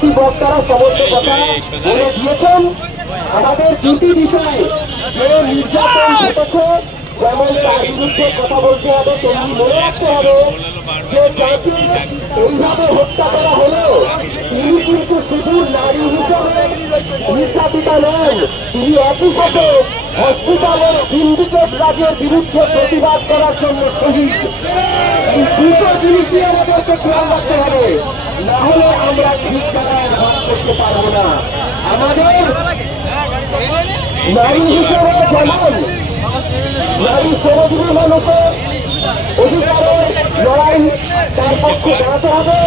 পরবর্তী বক্তারা সমস্ত কথা বলে দিয়েছেন। আমাদের দুটি বিষয় যে নির্যাতন ঘটেছে যেমন তার বিরুদ্ধে কথা বলতে হবে তেমনি মনে রাখতে হবে যে যাকে এইভাবে হত্যা করা হলো তিনি কিন্তু শুধু নারী হিসাবে নির্যাতিতা নন। তিনি একই সাথে হসপিটালের সিন্ডিকেট রাজের বিরুদ্ধে প্রতিবাদ করার জন্য শহীদ। এই দুটো জিনিসই আমাদেরকে খেয়াল রাখতে হবে। না হলে আমরা আমাদের নারী হিসেবে যেমন নারী শ্রমজীবী মানুষের অধিকারের লড়াই তার পক্ষে দাঁড়াতে হবে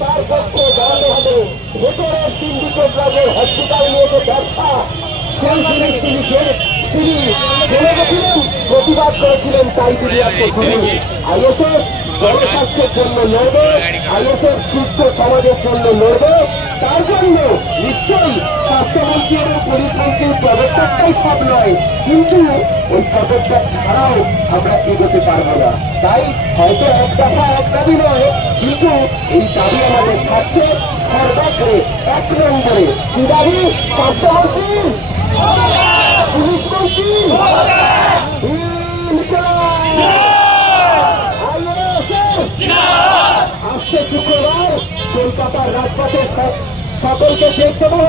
তার পক্ষে দাঁড়াতে হবে ভেতরের হসপিটাল নিয়ে যে ব্যবসা সেই জিনিস তিনি প্রতিবাদ করেছিলেন তাই তিনি আইএসএফ জনস্বাস্থ্যের জন্য লড়বে আইএসএফ সুস্থ সমাজের জন্য লড়বে। তার জন্য নিশ্চয়ই স্বাস্থ্যমন্ত্রী এবং পুলিশ মন্ত্রীর পদত্যাগটাই সব নয়, কিন্তু ওই পদত্যাগ ছাড়াও আমরা এগোতে পারব না। তাই হয়তো এক দফা এক দাবি নয়, কিন্তু এই দাবি আমাদের থাকছে সর্বাগ্রে এক নম্বরে। কি দাবি? স্বাস্থ্যমন্ত্রী? পুলিশ আসছে শুক্রবার কলকাতার রাজপথে সকলকে দেখতে পাবো